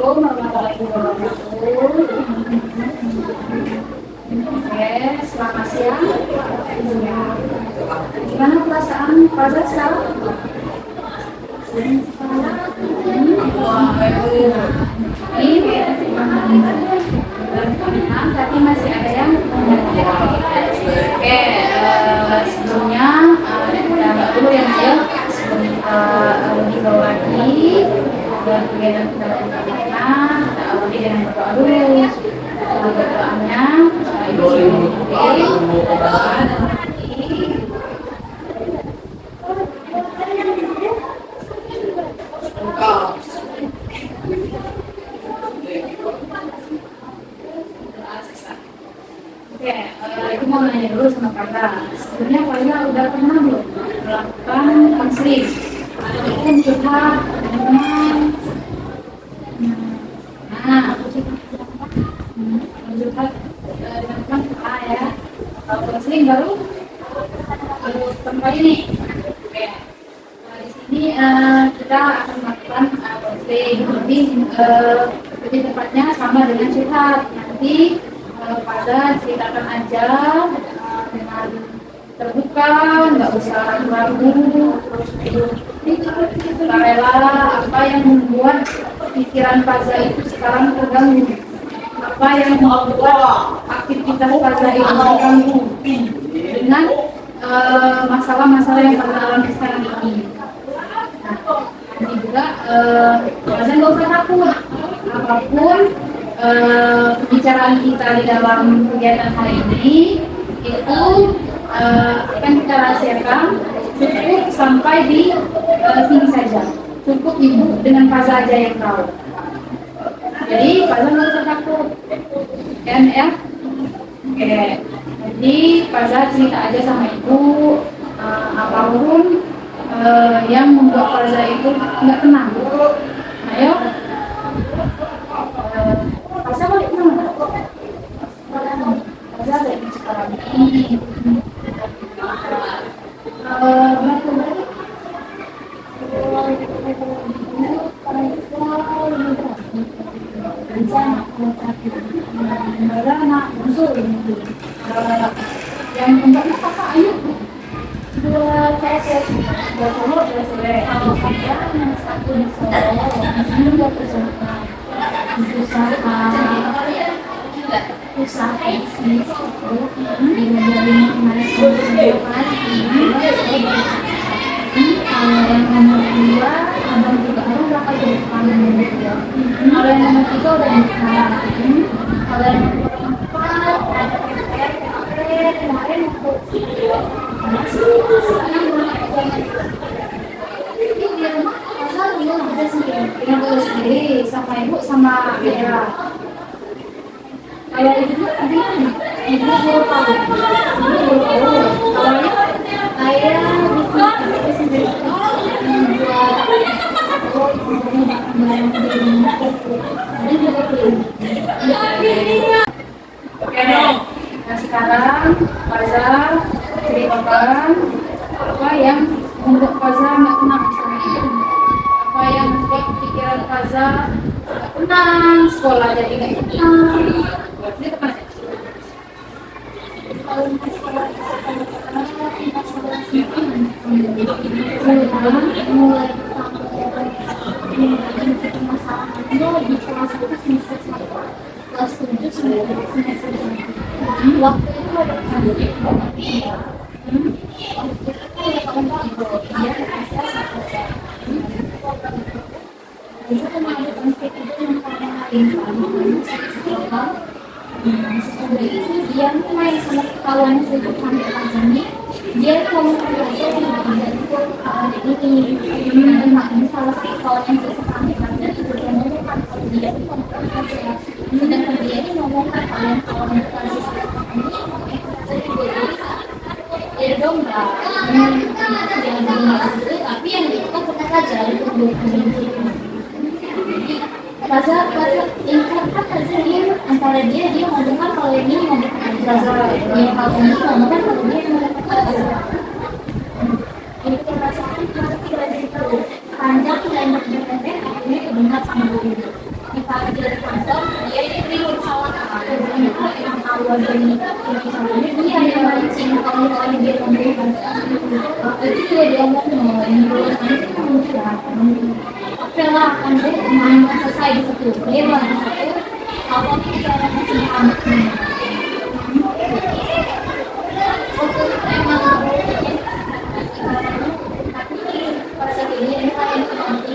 Assalamualaikum warahmatullahi wabarakatuh. Oke, selamat siang. Gimana perasaan Faza sekarang? Tapi masih ada yang oke, sebelumnya kita dulu yang dia sebelum kita lebih jauh lagi dan kegiatan kita lakukan kita awali dengan berdoa dulu. Berdoanya ibu Oke, itu mau nanya dulu sama Kakak. Sebenarnya Kakak udah pernah belum melakukan konseling ataupun curhat dengan teman? Nah, curhat dengan teman ya. Kalau konseling baru pertama kali nih. Oke, di sini kita akan melakukan konseling lebih tepatnya sama dengan curhat. Nanti pada ceritakan aja dengan terbuka, nggak usah ragu, terus rela apa yang membuat pikiran Faza itu sekarang terganggu, apa yang membuat aktivitas Faza itu terganggu dengan masalah-masalah yang Faza alami sekarang ini. Nah, ini juga Faza nggak usah takut apapun pembicaraan kita di dalam kegiatan hari ini itu akan kita rahasiakan cukup sampai di sini saja, cukup ibu dengan Faza aja yang tahu. Jadi Faza nggak usah takut, kan ya? Oke, jadi Faza cerita aja sama ibu apapun yang membuat Faza itu nggak tenang. Ayo. Faza balik mana? Faza ada di sekarang ini. Yang tempatnya kakak ayo dua cewek, dua cowok, dua cewek. Kalau saya yang satu di Solo, yang dua usaha bisnis itu di dari kemarin kalau yang nomor dua abang juga baru berapa di depan nomor dua. Kalau yang nomor tiga udah di depan. Kalau yang nomor empat ada kemarin masih di rumah asal tinggal sendiri sama ibu sama Era. Kalau ibu tadi ibu baru tahu, awalnya saya bisnis sendiri. Oke, nah sekarang Faza ceritakan apa yang membuat Faza nggak tenang sama ibu, apa yang membuat pikiran Faza nggak tenang, sekolah jadi nggak tenang. Ini teman. Kalau masalah di kelas itu semester 1 kelas 7 semester 1 waktu itu ada dia main sama kawannya itu sampai pasangnya dia ngomong bahasa yang tidak itu ini salah satu kawan yang suka sampai pasangnya itu dia ngomong kalau dia itu ngomong bahasa sedangkan dia ini ngomong kawan yang kasih ya dong nggak jangan tapi yang itu kan kita pelajari untuk Faza ingkar kan sendiri antara dia ngomongkan kalau ini ngomong Faza dia kalau ini ngomongkan kalau dia ngomongkan Faza itu perasaan kita tidak itu panjang dan pendek akhirnya kedengar sama dulu kita keluarganya dia yang mancing kalau dia memberikan itu dia diomong yang dulu nanti mungkin oke lah kan deh main selesai di satu game lagi satu apa cara masih amat waktu emang pada ini nanti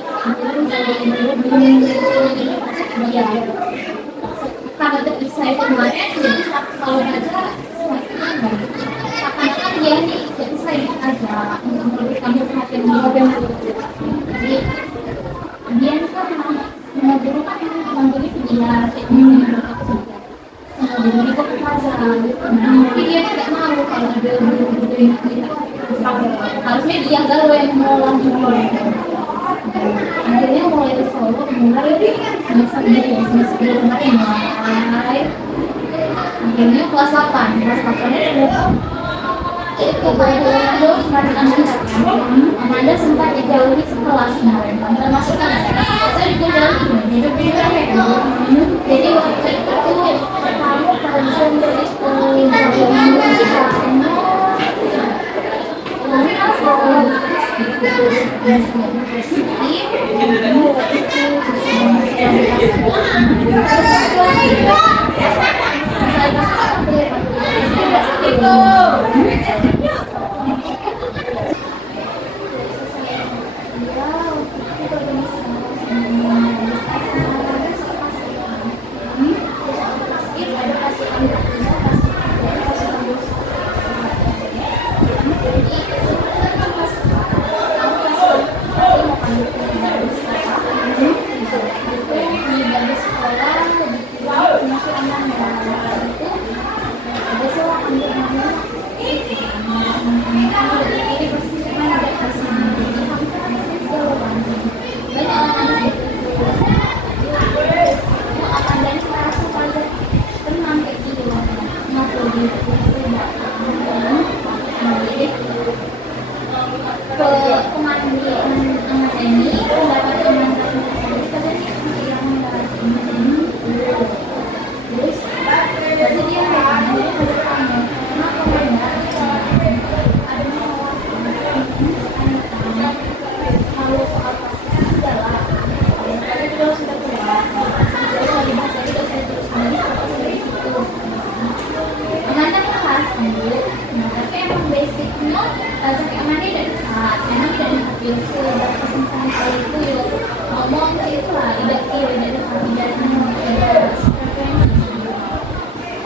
dia karena saya kemarin jadi kalau baca seakan-akan dia nih jadi saya aja untuk memberikan perhatian dia jadi dia kan memang dulu kan memang dulu dia dulu di pasar tapi dia tidak mau kalau ada guru-guru yang harusnya dia galau yang mau langsung akhirnya mulai dari Solo mulai semester kemarin mulai akhirnya kelas 8 itu baru kemarin Amanda sempat dijauhi sekelas kemarin termasuk kan saya juga jauh jadi waktu itu kamu harusnya menjadi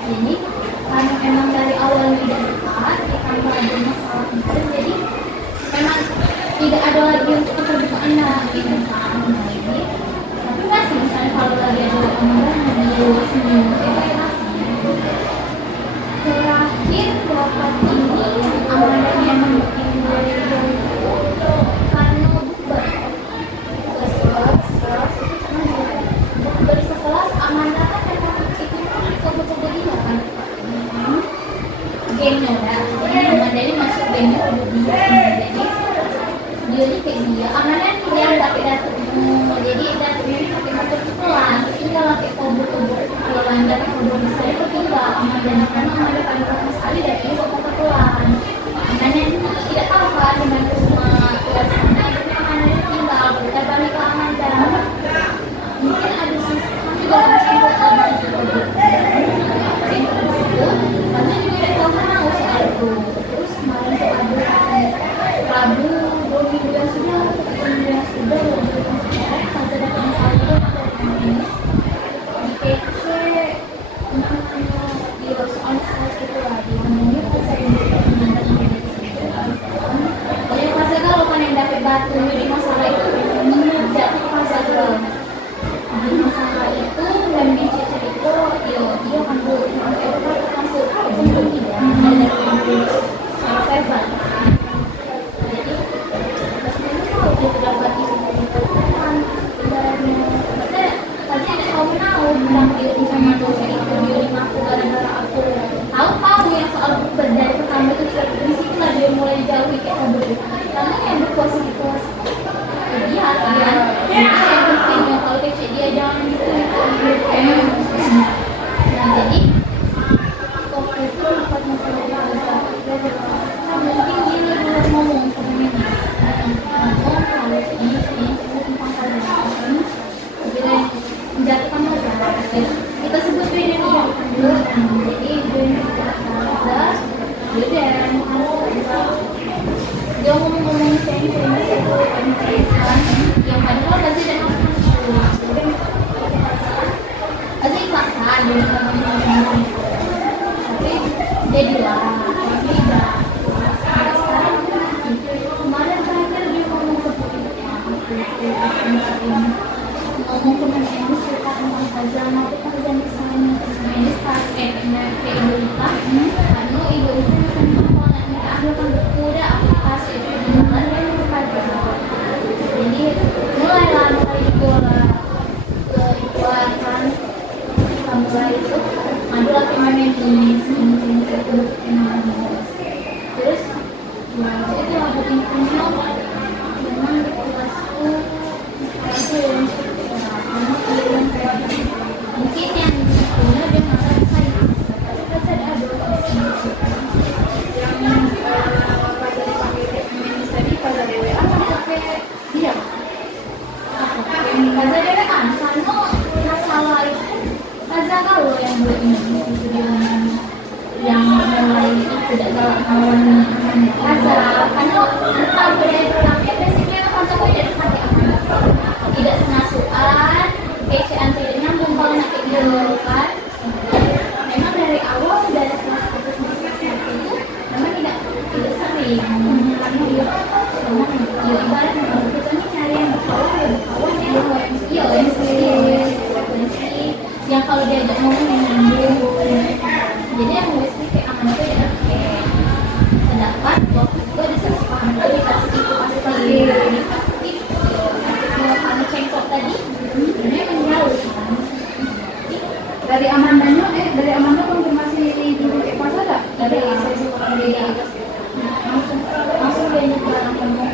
jadi karena emang dari awal tidak dekat ditambah ada masalah itu jadi memang tidak ada lagi untuk keterbukaan lagi kan ini tapi masih misalnya kalau lagi ada omongan senyum terakhir dapat ini Amanda yang membuat karena menjatuhkan masalah. Kita sebut ini dulu. Jadi ini Hamza, dan dia ngomong-ngomong yang padahal pasti dan pasti kelasan tapi dia bilang sekarang kemarin terakhir dia ngomong ke ngomong ke ini cerita tentang khazanah itu khazanah misalnya ini pakai ibu Ita karena ibu Ita misalnya kalau nanti ada kan udah aplikasi itu dengan yang khazanah jadi mulailah mulai ikutan mulai itu ada lagi main ini terus itu aku intinya memang di kelasku mungkin yang punya dia nggak saya tapi kan saya ada yang pas dari pakai minus tadi pas dari WA kan pakai dia Kaza dia kan karena masalah itu Kaza kalau yang buat ini itu yang mulai tidak galak kawan Kaza karena entah berapa basicnya Kaza kok tidak pakai apa tidak senasuan kecean tidak nyambung kalau nak kan memang dari awal dari kelas 1 semester 1 itu memang tidak sering karena dia ibarat kita ini cari yang yang kalau diajak ngomong yang nyambung jadi yang biasanya kayak aman itu ya terdapat waktu itu ada satu paham itu dikasih kalau kamu cengkok tadi sebenarnya menjauh dari Amandanya dari Amanda konfirmasi di pakai puasa tak dari sesi dia langsung dia nyebar kamu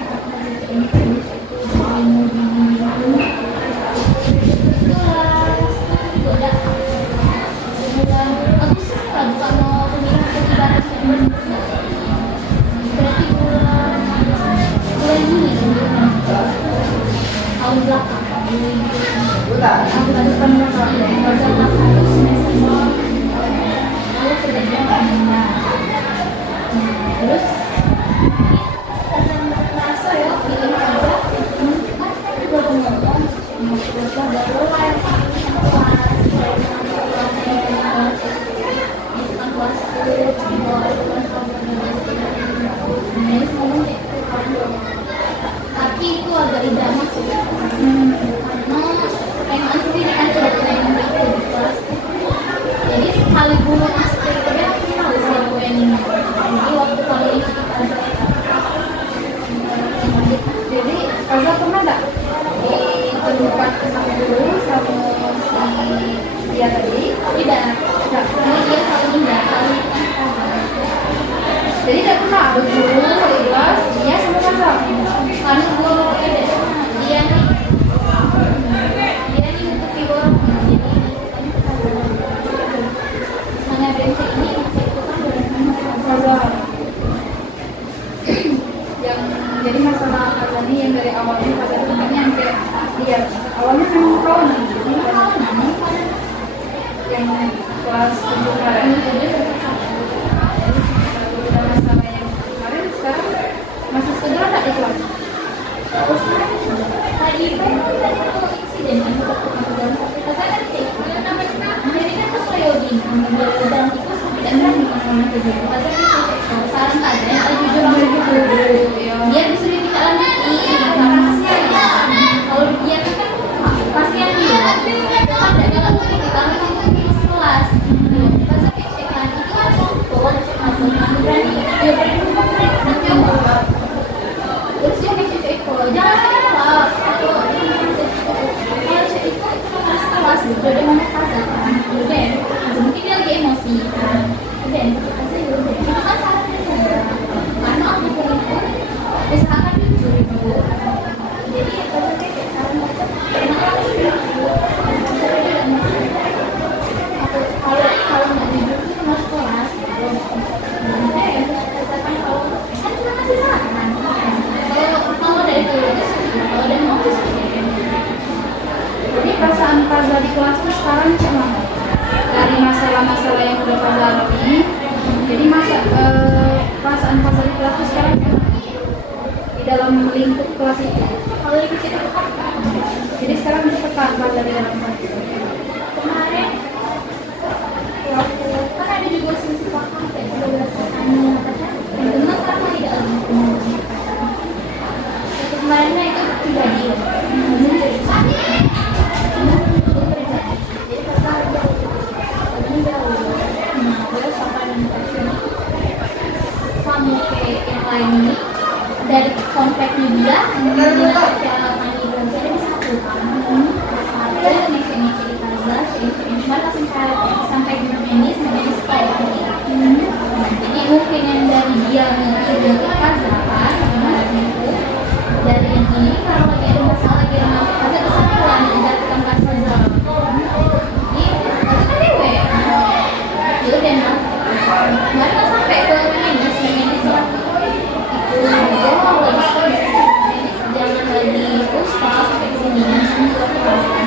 tahun belakang aku baru pernah baca satu semester lalu kejadian terus merasa ya bikin kerja kan baru ngomong kerja baru lah yang kelas tapi itu agak tidak masuk karena memang sendiri kan sudah training di kelas jadi sekali guru masuk ke dia tahu sih training jadi waktu kalau ini jadi Kaza pernah nggak ditemukan sama guru sama si dia tadi tidak dia kalau tidak kali jadi tidak pernah ada guru di kelas dia sama Kaza karena guru dia nih untuk figura jadi misalnya bentuk ini itu kan Kaza yang jadi masalah Kaza ini yang dari awalnya Kaza ini yang kayak dia awalnya memang kawanan yang kelas 7 kemarin masalah yang kemarin sekarang masih setuju nggak di kelas? tadi itu insiden yang dalam satu pasal kan jadi kan pas Yogi dalam itu tidak berani mana-mana ke dia pasal itu saran aja yang jujur begitu dia disuruh tidak lanjuti karena kasihan ya kalau dia kan kasihan dia kan tidak galak begitu karena kamu di kelas pasal kecekan itu kan pokok masuk berani dia berani nanti terus dia kecek itu jangan kelas kalau cek itu harus kelas udah ada mana pasal udah mungkin dia lagi emosi udah pasti udah itu kan salahnya karena aku itu misalkan jujur jadi kalau kayak saran baca kenapa kalau nggak jujur itu masuk kelas misalkan kalau kan cuma kasih saran kalau dari dulu kalau dari mau Jadi perasaan perasaan Faza di kelas tuh sekarang cuma dari masalah-masalah yang udah Faza alami. Jadi perasaan Faza di kelas tuh sekarang cuma di dalam lingkup kelas itu. Kalau lebih cepat Jadi sekarang tertekan Faza di dalam kelas itu. kemarin waktu kan ada juga sisi pakar kayak 12 tanya cuma sekarang tidak lagi waktu kemarinnya itu pribadi jadi pasal ini jauh nah terus apa dan sama kayak yang lain ini dari kompleknya dia dengan peralatan di dalam saya bisa satu satu ngecek di Faza cuma langsung sampai di medis sekolah jadi mungkin yang dari dia ke Faza kan kemarin itu dari yang ini kalau lagi ada masalah lagi ramai Faza kesatuan menjatuhkan Faza jadi Faza kan dewe ya udah nah kemarin kan sampai ke medis lah itu jangan lagi ustaz sampai ke sini langsung ke kekerasan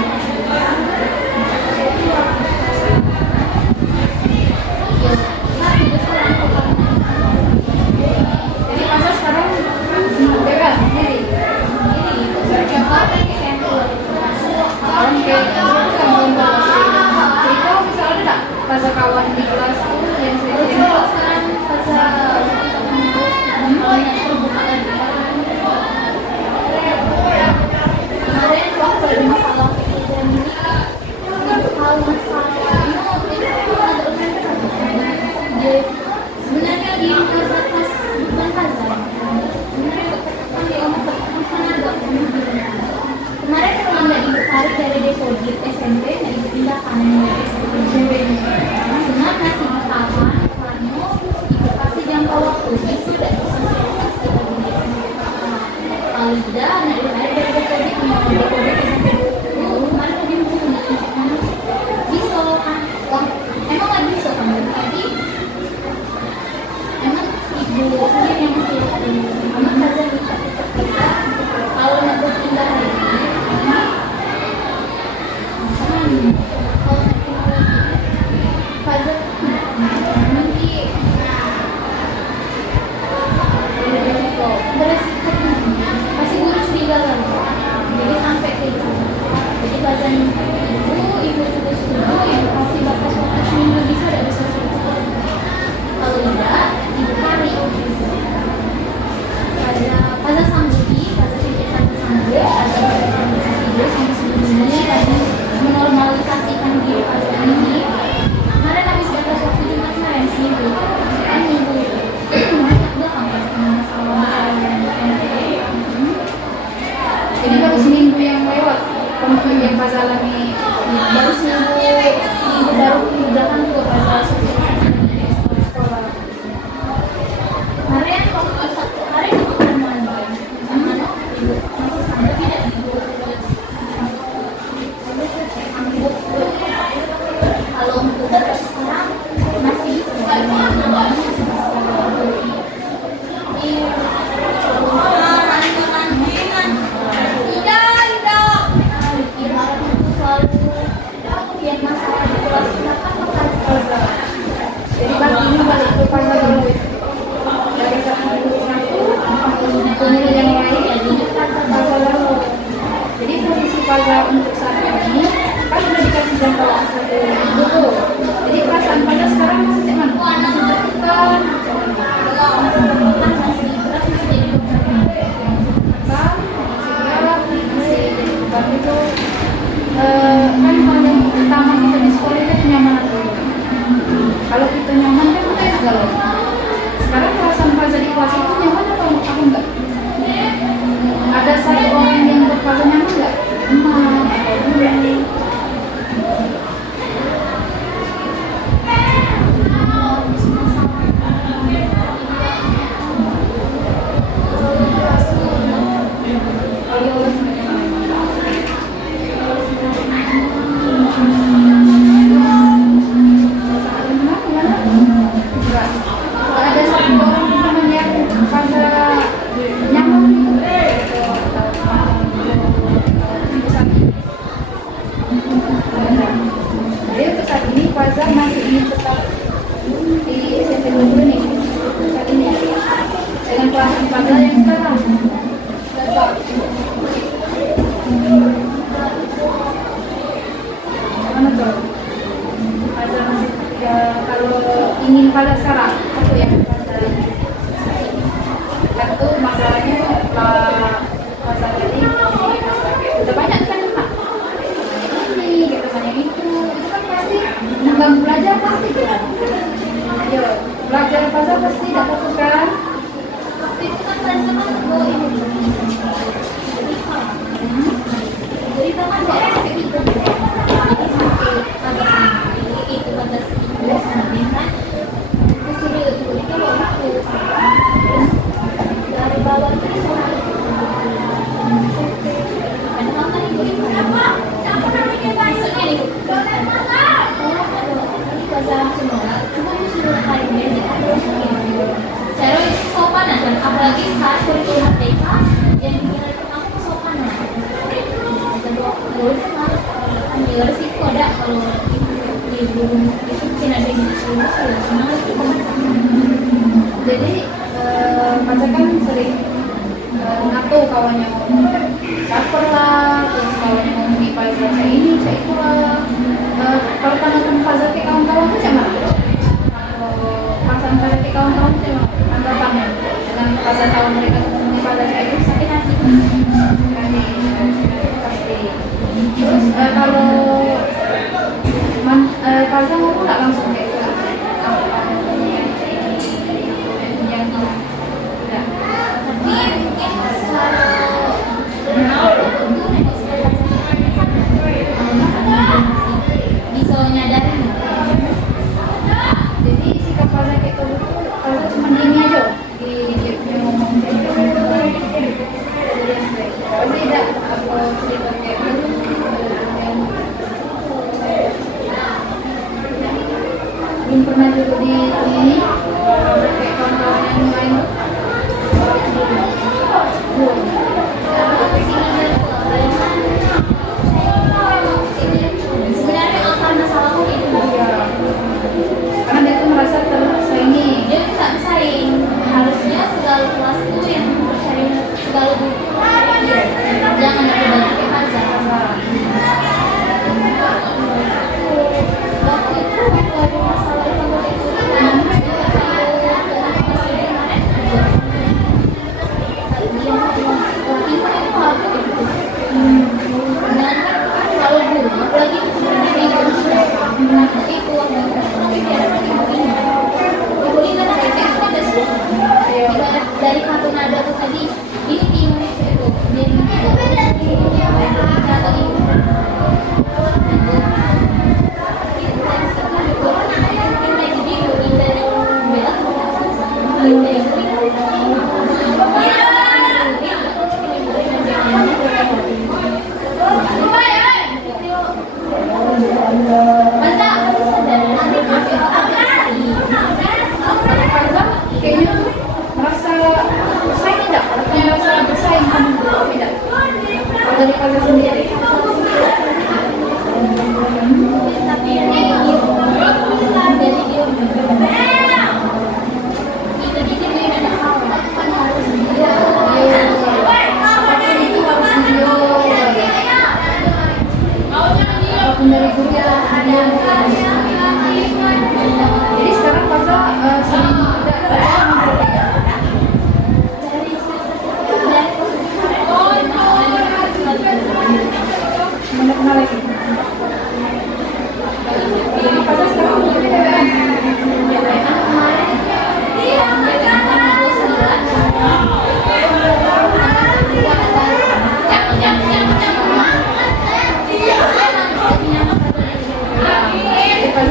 Jadi Faza sekarang bebas sendiri. Cerita misalnya ada Faza kawan di kelas tuh yang saya kemarin waktu ada masalah pikiran ini hal masalahnya sebenarnya di masa pas bukan Faza sebenarnya ketekan di omong ketekan agak kemarin kalau nggak ditarik dari deposit SMP nggak dipindahkan dari SMP cuma kasih kawan kamu itu pasti jangka waktu sudah disosialisasi kalau tidak nggak ditarik dari deposit mau deposit SMP dulu kemarin mau dihubungi bisa kan emang nggak bisa kan tadi emang ibu sendiri yang masih emang Faza bisa kalau nggak berpindah lagi kalau Faza nanti beresiko pasti guru curiga kan jadi sampai ke itu jadi Faza ibu juga setuju yang kasih batas waktu seminggu bisa dan bisa selesai kalau tidak ibu cari Faza sanggupi Faza pikir Faza sanggup Faza kasih dulu sampai sebelum ini Faza menormalisasikan diri Faza ini kemarin habis batas waktu cuma kemarin seminggu kan minggu banyak belakang masalah Jadi baru seminggu yang lewat konflik yang Faza alami. baru seminggu baru minggu belakang juga Faza sosialisasi di sekolah kemarin waktu satu hari itu pertemuan sama ibu masih sampai tidak ibu kalau untuk sekarang masih yang masalah di kelas Jadi bagi ini balik ke Faza dulu. Dari satu kemudian yang lain jadi Faza lalu. Jadi posisi Faza untuk saat ini kan sudah dikasih jangka waktu satu minggu tuh. Jadi perasaan Faza sekarang masih cuman masih tertekan. masih berat masih jadi beban Masih jadi beban itu. Kan paling utama kita di sekolah itu kenyamanan dulu. Kalau kita nyaman kan kita enak galau. Sekarang perasaan Faza di kelas itu nyaman atau aku enggak? Ada satu orang yang buat Faza nyaman enggak? Emak atau dulu. Jadi untuk saat ini Faza masih ingin tetap di SMP Negeri nih saat ini dengan kelas Faza yang sekarang. Mana tuh? Faza masih ya, kalau ingin Faza sekarang aku yang Faza kan tuh masalahnya Faza tadi udah banyak kan Pak? Ini gitu banyak itu kan pasti mengganggu belajar pasti kan? Yo, belajar Faza pasti tidak fokus kan? Waktu itu kan Faza kan gue ini jadi kan gue SMP itu jadi sampai Faza sendiri itu Faza sendiri kan aku suruh itu kalau aku terus dari bawah itu sama padahal kan ibu itu maksudnya nih Faza langsung nolak cuma aku suruh hari ini secara sopan aja apalagi saat kurikulum TK yang dimulai aku kesopanan kedua kalau itu malah kan dia resiko ada kalau ibu itu tidak ada di sekolah memang itu Jadi Faza kan sering ngaku kawannya ngomong caper lah, terus kawannya ngomong di Faza kayak ini, kayak itu lah. Kalau tanggapan Faza ke kawan-kawan tuh macam mana? Kalau perasaan Faza ke kawan-kawan tuh macam mana? Tanggapannya dengan Faza kawan mereka ngomong di Faza kayak itu sakit hati. Pasti. Terus kalau Faza ngomong nggak langsung kayak itu? tapi mungkin bisa nyadarin Jadi sikap Faza kayak itu Faza cuma diem aja di dia ngomong kayak gitu. Pasti tidak aku cerita kayak gitu. Belum pernah juga di ini kayak kawan-kawan yang lain. Belum. sebenarnya akar masalahku itu Iya. Karena dia tuh merasa tersaingi. dia tuh nggak bersaing harusnya segala kelas tuh yang bersaing segala guru dia jangan ada banyak yang Faza waktu itu waktu ada masalah di kantor itu kalau guru apalagi itu ibu ini kan ada dari kartu nada tuh tadi ini gimana itu atau ibu masa sadar Faza kayaknya merasa bersaing tidak? Atau merasa bersaing kamu tidak? Kalau dari Faza sendiri. tapi ini dari dia gitu dia ada hal kan harus dia Apapun dari guru ya ada. Jadi sekarang Faza sering tidak mana lagi. Jadi Faza sekarang Faza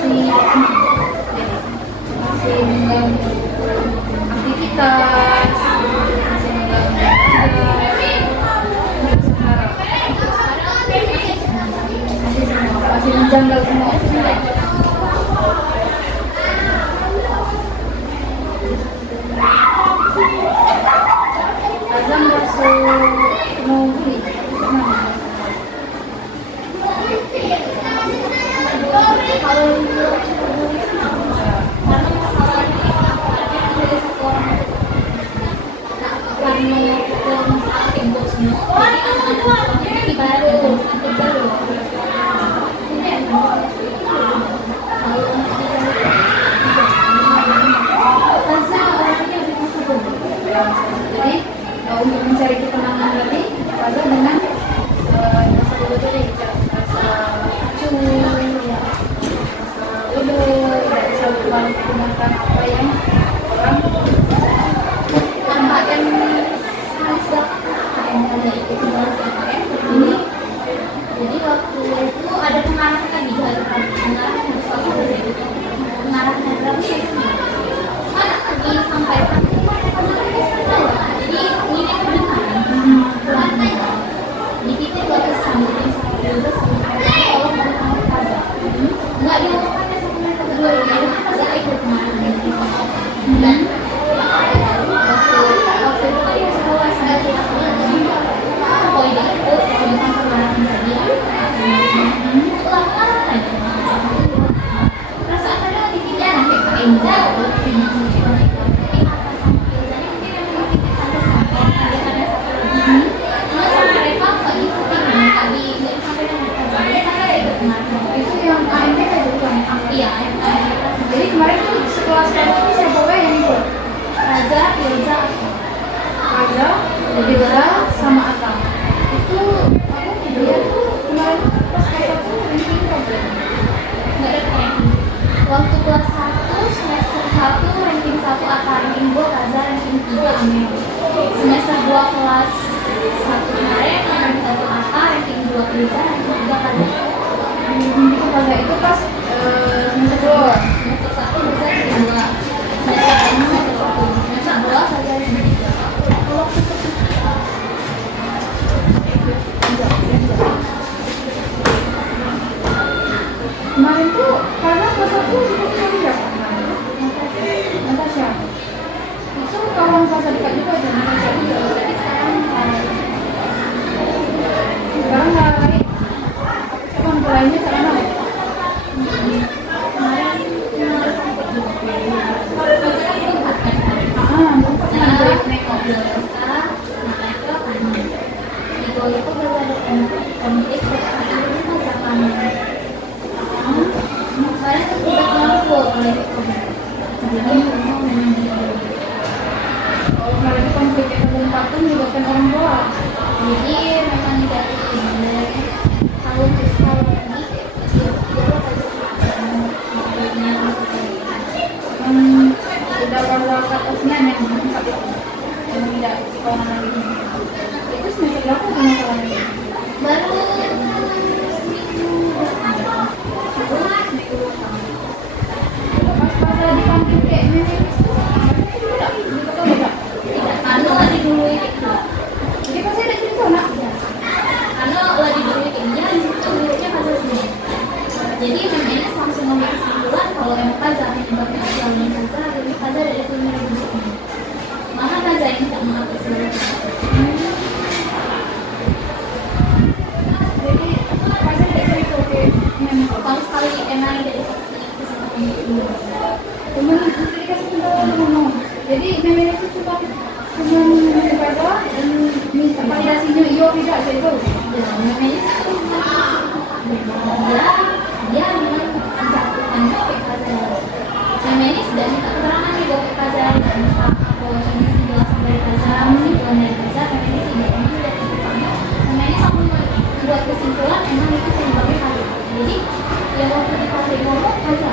masih mengganggu aktivitas, masih mengganggu masih menjanggal semua. Azam masuk mau beli. Jadi untuk mencari ketenangan tadi, Faza dengan rasa dulu tadi, rasa cuy, rasa udah, rasa menggunakan apa yang orang Manfaatkan manis banget yang ada itu ini. Jadi waktu itu ada pengarah kan di jalan pengarah harus selalu itu pengarahnya berapa sih? Mana disampaikan jadi ini kebenaran di titik waktu sambil sama kalau mau Faza nggak diomongkannya sama mereka berdua ya Faza ikut kemana dan waktu itu kan yang sekolah saya tidak poin itu tentang pengenalan tadi ulang-ulangan perasaan ada di kita nanti ke Endah itu yang AMPK itu kan? iya Jadi kemarin tuh sekelas kamu tuh siapa yang ikut? Faza, Ilza, sama Atta. Itu aku dia tuh kemarin pas kelas 1 ranking berapa? nggak ada ranking. Waktu kelas 1 semester 1 ranking 1 Atta, ranking 2 Faza, ranking 3 Amel. Semester 2 kelas 1 kemarin ranking 1 Atta, ranking 2 Ilza, ranking 3 Faza. Itu pada itu pas semester 2. Semester 1 Ilza ranking 2. Semester 1 semester 1. Semester 2 Faza ranking 3. Kemarin tuh karena kelas 1 ikut sama siapa? Natasha. Itu kawan kelas dekat juga aja Natasha juga. Tapi sekarang Sekarang nggak lain. Cuman lainnya sekarang apa? kemarin Faza kan ikut kan naik mobil biasa, naik ke kanan. Di gol itu baru ada konflik berkaitan Faza kanan. Kemarin tuh tidak mampu oleh COVID. Jadi mau memang dia. Oh, kemarin itu konflik yang terungkap tuh melibatkan orang tua. Jadi memang tidak benar tahun fiskal lagi Sudah kalau kasusnya yang mengungkap itu yang tidak sekolah lagi. Itu semester berapa tuh masalahnya? baru Pas dipanggil kayak menulis tuh, tidak, betul tidak. tidak anu lagi dulu itu. Jadi pasti ada cerita nak. Anu lagi dulu itu dia dulunya Faza sendiri. Jadi memangnya langsung ngambil kesimpulan kalau emang Faza menyebabkan asalnya Faza, jadi Faza dari sini lagi di sini. Maka Faza yang tak mengaku seluruh. Jadi pasti ada cerita kayak Kalau sekali emang dari saksi itu sama itu. temen dikasih pendapat ngomong. Jadi menulis itu cuma membaca dan minta validasinya iya tidak saya itu. Ya, memangnya satu dia memang mencakupan ke Faza. Memangnya sudah minta keterangan di bawah Faza dan minta apa ini penjelasan dari Faza, kesimpulan dari Faza. Memangnya tidak ini dari kesimpulannya. Memangnya sampai membuat kesimpulan emang itu penyebabnya Faza. Jadi yang waktu di Faza ngomong Faza.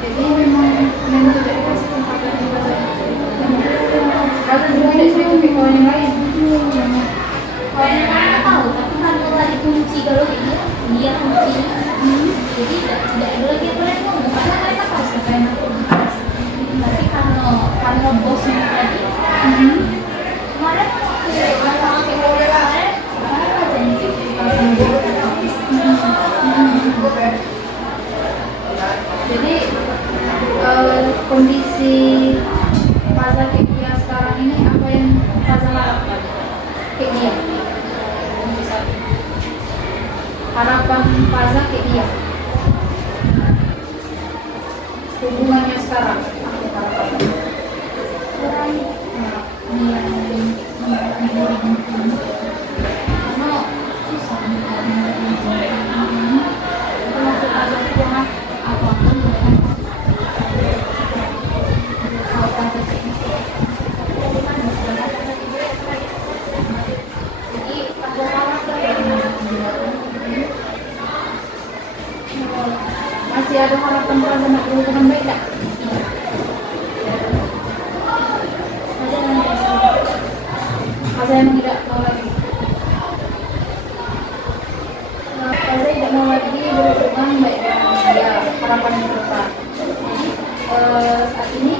Jadi memang tidak dikasih kesempatan membaca. Karena juga ada cerita kayak kawan yang lain. Kalau yang lain tahu, tapi kan kalau dikunci kalau kunci. Jadi tidak ada lagi yang boleh ngomong karena mereka harus kayak aku. Tapi karena bosnya tadi kemarin masalah kayak kemarin apa jadi Jadi kondisi Faza kayak dia sekarang ini apa yang Faza harapkan kayak dia? Harapan Faza kayak dia, hubungannya sekarang apa harapannya? Masih ada harapan Faza nak berhubungan baik tak? Faza memang tidak mau lagi. Faza tidak mau lagi berhubungan baik dengan dia, harapan yang depan. Saat ini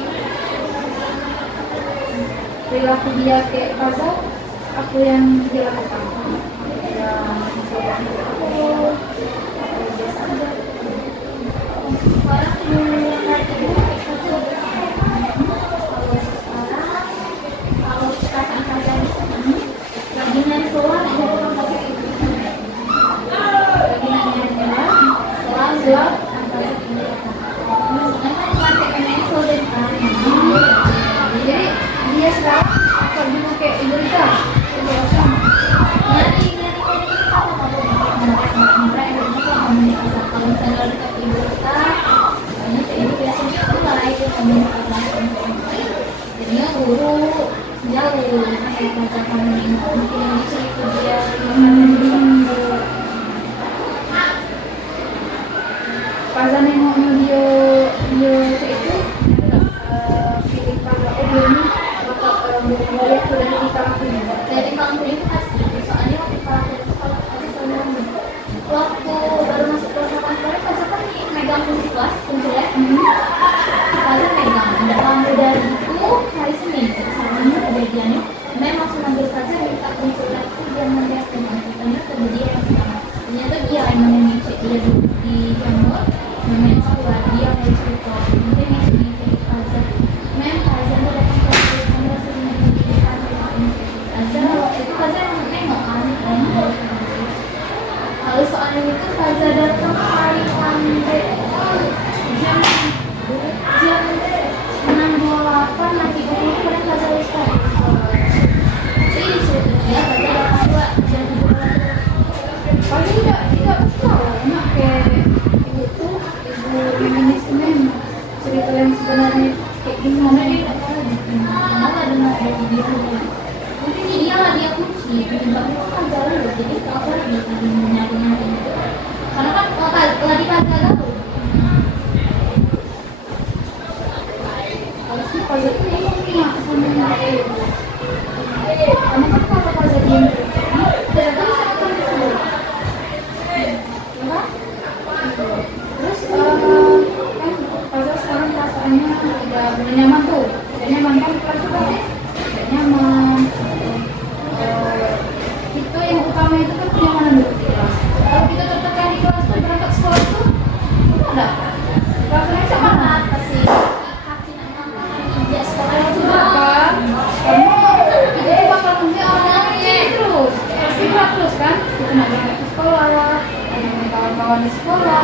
perilaku dia kayak Faza, apa yang dia lakukan? Dia mencoba untuk aku, atau biasa aja. Jadi dia sekarang akan dipakai Indonesia. Jadinya guru jauh masa kami mungkin itu dia Faza nengoknya dia itu pilih Faza dia ini bakal mulai aku dari kampung. dari kampung itu pasti soalnya waktu baru masuk kelas 8 kemarin pas kan megang kunci kelas kunci lab pas megang ada lampu dari itu hari Senin sama kejadiannya memang langsung ambil saja minta kunci lab itu dia membiarkan ternyata kemudian ternyata dia yang mengecek dia di jamur memang keluar dia mau cerita mungkin yang cerita Faza memang Faza itu datang ke kelas sama sering di depan Faza waktu itu Faza yang nengok kan kalau soalnya itu Faza datang hari sampai jam 6.28 nanti baru kadang Faza start jadi disuruh dia Faza datang juga jam 7. Faza tidak tahu nak kayak ibu tuh ibu feminisme cerita yang sebenarnya kayak gimana Dia tak tahu kenapa dengar dari dia mungkin dia lah dia kunci penyebabnya kan jauh loh jadi apa lagi tadi nyari itu karena kan lagi Faza gaul harusnya Faza itu nengoknya sama yang karena kan kalau Faza diam tidak tahu sama kan tersebut. Terus kan Faza sekarang perasaannya udah nyaman tuh, udah nyaman kan kelas pasti udah nyaman. Itu yang utama itu kan kenyamanan dulu di kelas. Kalau kita tertekan di kelas tuh berangkat sekolah tuh ada rasanya sama kasih kaki nak makan dia sekolah itu kan karena kita tuh bakal mungkin orang ini terus pasti berat terus kan kita nak berangkat ke sekolah dengan kawan-kawan di sekolah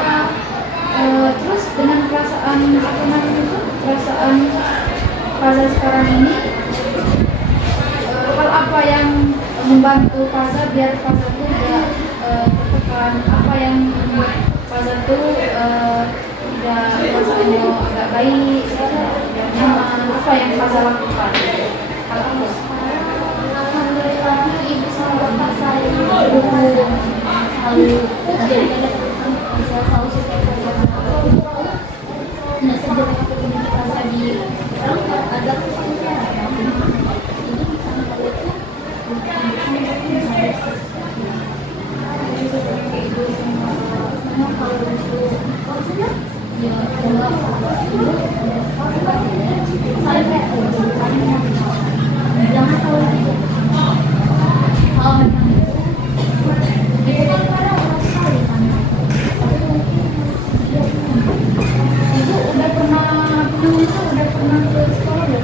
terus dengan perasaan apa namanya itu perasaan Faza sekarang ini hal apa yang membantu Faza biar Faza tuh tidak tertekan apa yang membuat Faza tuh tidak perasaannya agak baik tidak nyaman apa yang Faza lakukan hal apa alhamdulillah ibu sama bapak saya dukung selalu jadi ada saya selalu suka Faza nah sejak aku punya Faza di agak ini bisa kalau itu bukan biasanya kalau itu ya kalau saling kayak jangan kalau gitu kalau memang itu kan kadang orang sekali kan tapi mungkin Ibu udah pernah itu udah pernah ke sekolah ya?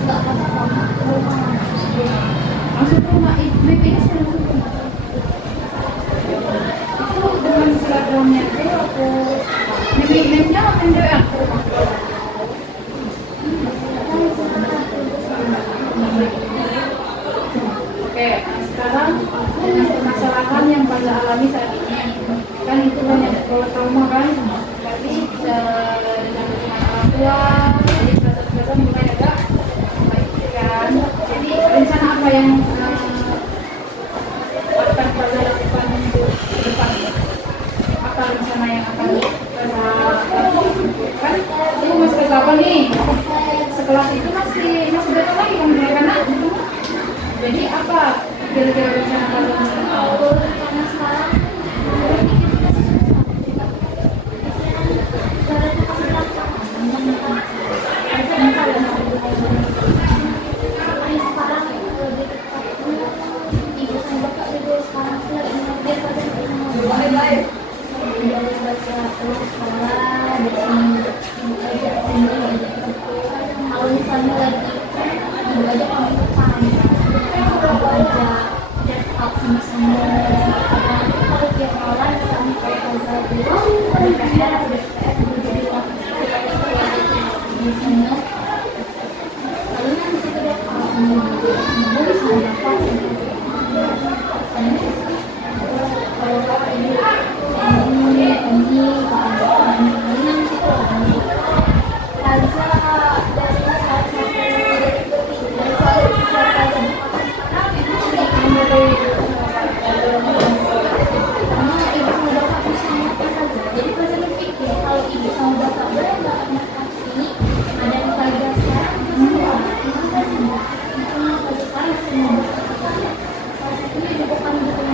nggak pas banget rumah Langsung ke rumah ibu BPS langsung ke rumah. Itu dengan seragamnya itu aku meme-nya NDA ke rumah. Oke, nah sekarang dengan permasalahan yang Faza alami saat ini, kan itu banyak trauma kan, berarti dengan orang tua, jadi Faza mulai agak baik kan. Jadi rencana apa yang akan Faza lakukan untuk ke depan? Apa rencana yang akan Faza lakukan? Kan itu masih kelas 8 nih, sekelas itu masih berapa lagi kan karena jadi apa kira-kira rencana kalian? karena sekarang kalau misalnya lagi ibu aja kamu depan ibu aja out sama-sama kalau tiap malam misalnya kalau Faza dulu DPR jadi biasanya lalu nanti situ dia out sama ibu bisa dapat kalau ini nanti Faza dari salah satu dari salah satu Faza karena ibu sama bapak bisa makan Faza jadi Faza berpikir kalau ibu sama bapak boleh nggak makan ini ada yang Faza sekarang itu Faza sekarang semua salah satunya juga kan bukan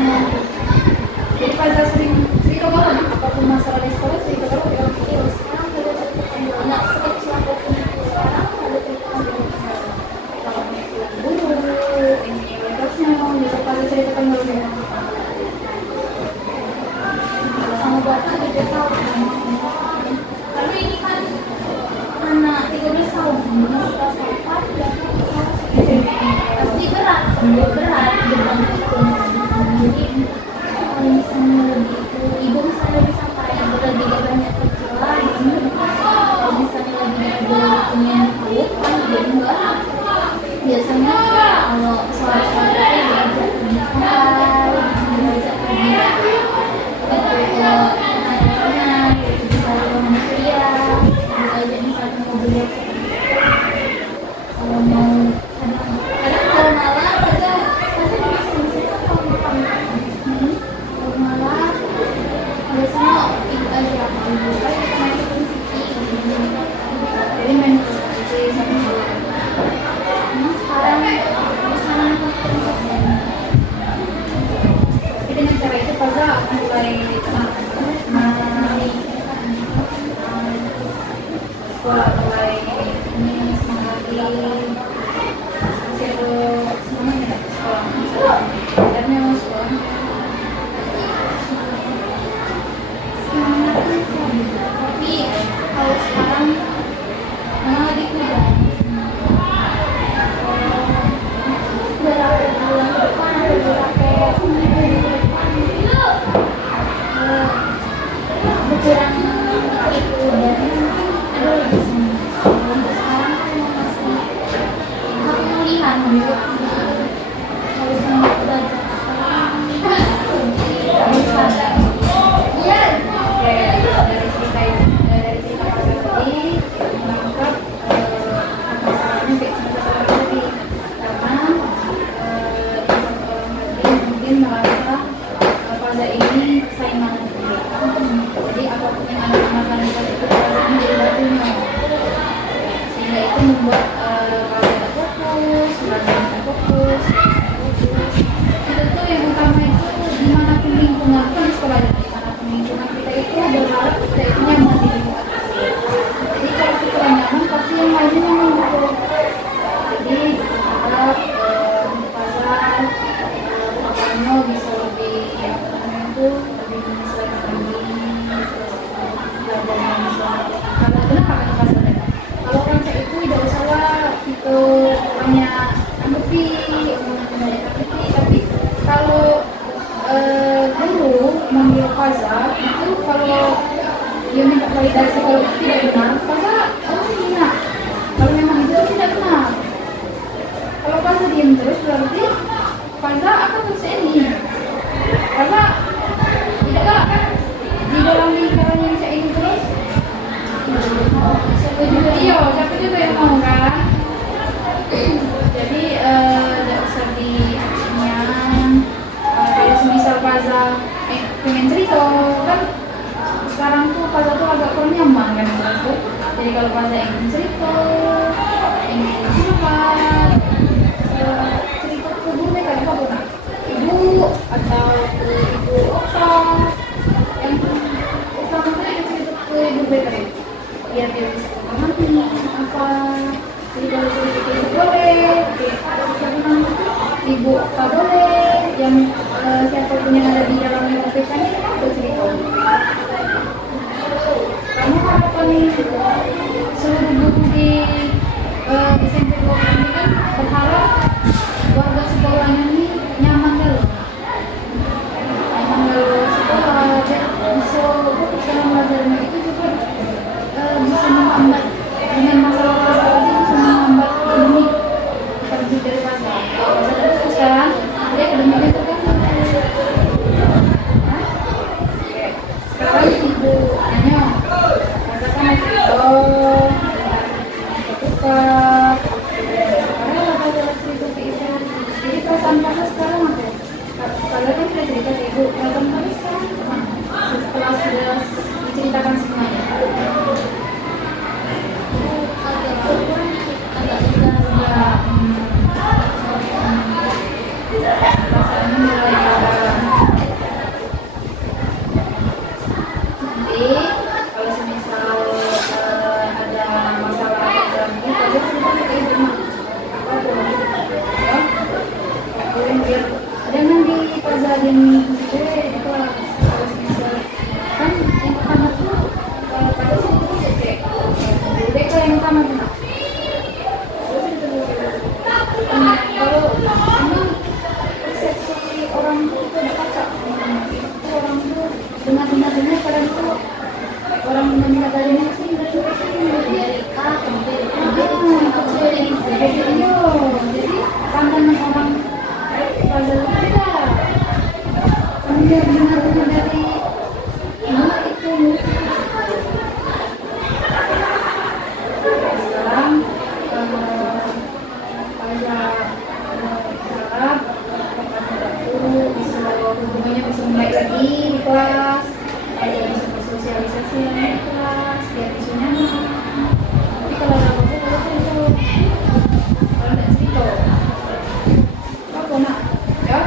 Jadi Faza sering cerita banget apapun masalah di sekolah cerita banget ya. sekarang Faza cerita nggak sekecil apapun itu sekarang Faza cerita Kalau guru, ini tugasnya, bisa Faza ceritakan dulu ya. sama bapak juga tahu karena ini kan anak 13 tahun masih kelas 4 dan pasti berat beban itu jadi kalau misalnya lebih itu ibu misalnya bisa kayak ibu lagi gak banyak kerja kalau misalnya lagi ada punya tahu kan dia enggak biasanya kalau soal-soal itu diajak pergi pantai diajak pergi kalau mau kadang kalau malah kita juga sering kalau makan kalau malah biasanya ibu aja ibu kan kita main Jadi main di sama sekarang pesanan Tapi dengan cara itu Faza akan mulai sekolah mulai ini semangat lagi semangat ya sekolah sebenarnya sekolah tapi kalau sekarang memang lagi kuda beberapa bulan ke depan ada beberapa minggu ke depan berkurang itu dan ada lagi sini untuk sekarang kan memang masih pemulihan harus belajar dari cerita Faza tadi menangkap masalahnya kayak masalah tadi karena mungkin merasa Faza ini saingan jadi apapun yang ada di makanan itu Faza ini jadi batunya sehingga itu membuat Faza banyak anggupi, tapi kalau dulu manggil Faza itu kalau dia minta validasi kalau itu tidak benar, Faza harus benar. Kalau memang itu tidak benar, kalau Faza diam terus berarti Faza akan tersenyum. Faza tidaklah akan di dalam lingkaran yang saya ini terus. Iya, siapa juga yang mau kan? Jadi tidak usah diingat. Kalau semisal Faza pengen cerita kan sekarang tuh Faza tuh agak kurang nyaman kan gitu. Jadi kalau Faza ingin cerita, ingin curhat, cerita ke guru mereka apa pun, ibu atau ke ibu Okta, yang utama tuh yang cerita ke ibu mereka biar dia bisa memahami apa. Jadi kalau cerita itu boleh, ibu Okta boleh, yang siapapun yang ada di dalam OPK ini kan bercerita. Kamu harapan seluruh guru di SMP 2 ini kan berharap warga sekolahnya ini nyaman dulu. Nyaman dulu sekolah, bisa fokus dalam belajarnya itu juga bisa menghambat dengan masalah-masalah itu bisa menghambat akademik terlebih dari pasal. Kalau pasal itu fokus kan, dia akademiknya terganggu. Sekarang ibu nanya, rasakan ketuka, karena apa cerita ke ibu. Jadi perasaan pasal sekarang apa? Kalau kan sudah cerita ke ibu, perasaan pasal sekarang setelah sudah diceritakan semuanya. Perasaannya mulai kalau semisal ada masalah dalam hidup, pasti kita pakai rumah. Biar jangan di pazarin gue itu kalau semisal kan yang pertama tuh pada situ cek BK yang utama tuh. Kalau memang persepsi orang itu tidak kacau, itu orang itu dengar kadang itu orang meminta dari sini dari dari A ke B, jadi pandangan orang pada beda. Kemudian dengar dari mana itu sekarang pada harap guru bisa hubungannya bisa membaik lagi di kelas, bisa bersosialisasi di kelas biar bisa nyaman. Tapi kalau ada apa-apa kalau cerita, kalau tidak cerita apa nak ya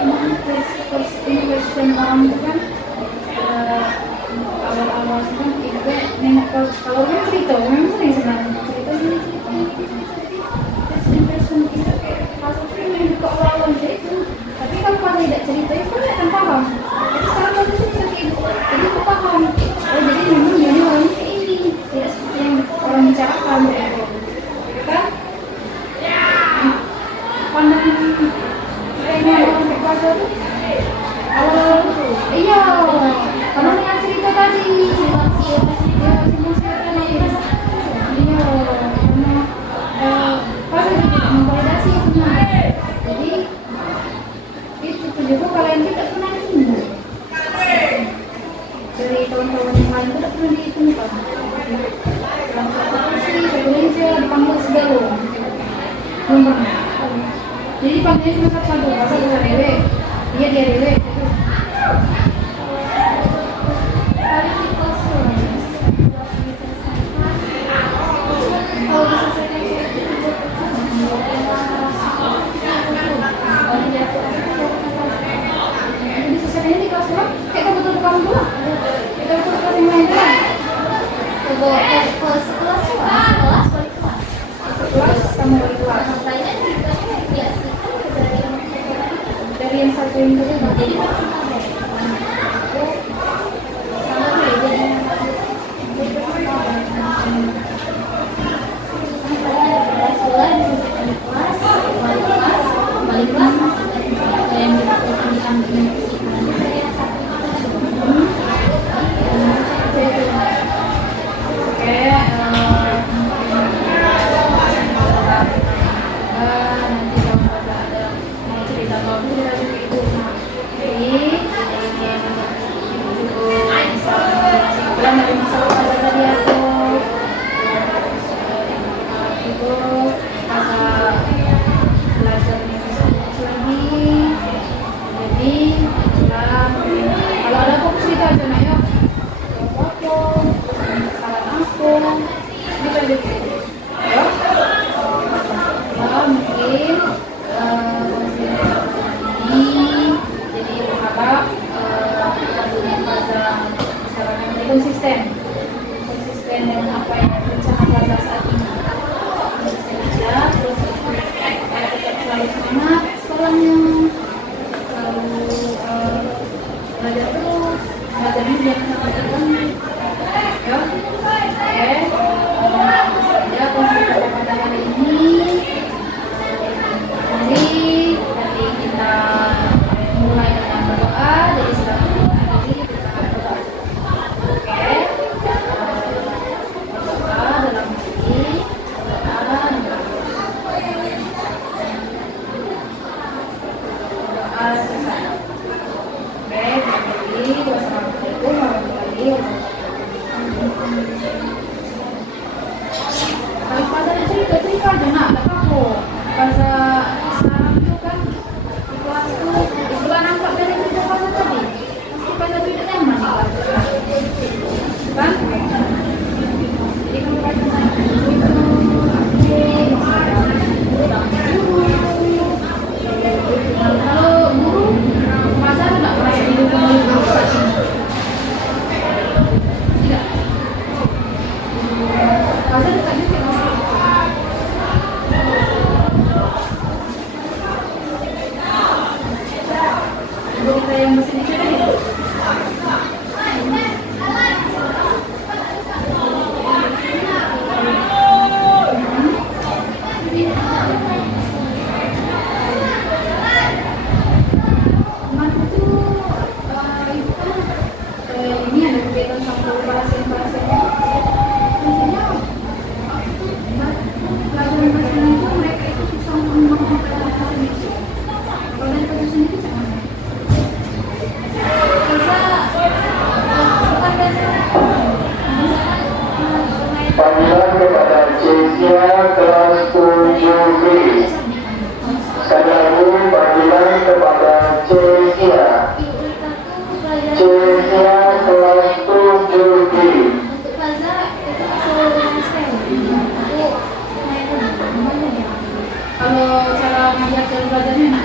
memang first impression orang itu kan awal-awal itu kan juga nengok kalau orang cerita memang sering sebenarnya cerita first impression kita kayak langsung pengen buka awal-awal itu, tapi kalau pada tidak cerita itu kan akan paham. Jadi sekarang kalau cerita ke ibu, jadi aku paham. Oh jadi memang dia orangnya kayak ini, tidak seperti yang orang bicarakan gitu kan? Pandangan kayaknya orang berkuasa tuh awal-awal tuh, iya, karena dengan cerita tadi simpang siur tadi, iya, karena pas juga memvalidasi itu, jadi itu tuh juga kalian tidak pernah ditunggu dari tahun-tahun yang lain tidak pernah ditemukan. Dalam satu kursi Indonesia dipanggil segala, belum pernah. Jadi panggilnya cuma satu, masa bisa dewe, dia dewe. Diselesaikannya di kelas berapa? Kita betul kamu dulu. Kita betul kelas yang lain dulu. Kelas sama wali kelas. Dari yang satu yang kedua. konsisten dengan apa yang rencana Plaza saat ini. Konsisten aja, terus tetap selalu semangat sekolahnya, selalu belajar terus, belajarnya jangan sampai terganggu. Ya, oke. Ya, konsisten pada hari ini. Nanti kita mulai dengan berdoa dari sekarang. Kalau pasal cerita aja nak, tak apa. Pasal sekarang tu kan di kelas tu, bukan nampak dari cerita pasal tadi. Mesti pasal tu tidak nyaman di kelas tu. Kan? Jadi kalau pasal kalau guru pasal tak merasa didukung oleh guru tidak. Pasal dekat juga. Kita yang mesti dicari. Ini ada kegiatan sama pasien-pasien. Intinya pelajaran pasien itu mereka itu susah menggunakan pasien itu. Kalau dari pasien sendiri jangan. Panggilan kepada Cesia kelas 7B. Saya ulangi panggilan kepada Cesia. Cesia kelas 7B. Untuk Plaza itu selalu dengan spell. Kalau cara ngajar dan belajarnya enak.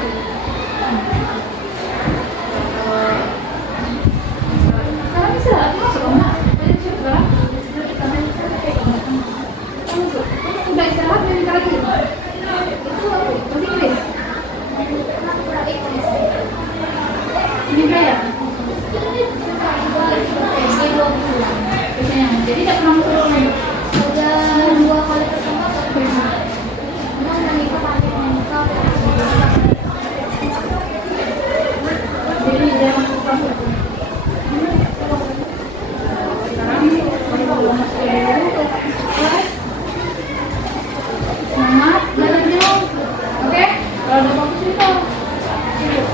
Sekarang bisa, aku masuk rumah. Dari situ sekarang. Masuk. Udah istirahat dan minta lagi. Itu apa? Inggris. Ini berapa? Jadi tak pernah masuk rumah. Sudah 2 kali pertama memang menikah pakai menikah. Jadi jangan lupa. Sekarang kita belum masuk dulu. Semangat belajarnya. Oke? Kalau ada fokus itu.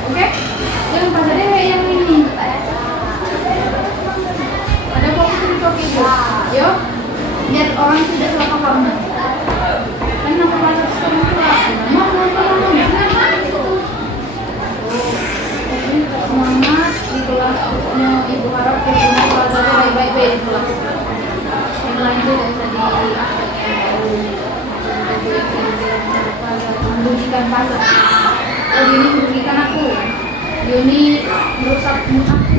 Oke? Jangan pasal deh yang ini. Ada fokus itu gitu. Yuk. Biar orang tidak salah paham. Kan nama pasal sekarang itu semangat di kelasnya. Ibu harap kita belajar baik-baik di kelas. Yang lain itu tidak usah merugikan pasar. Oh, ini merugikan aku. Ini merusak mood aku.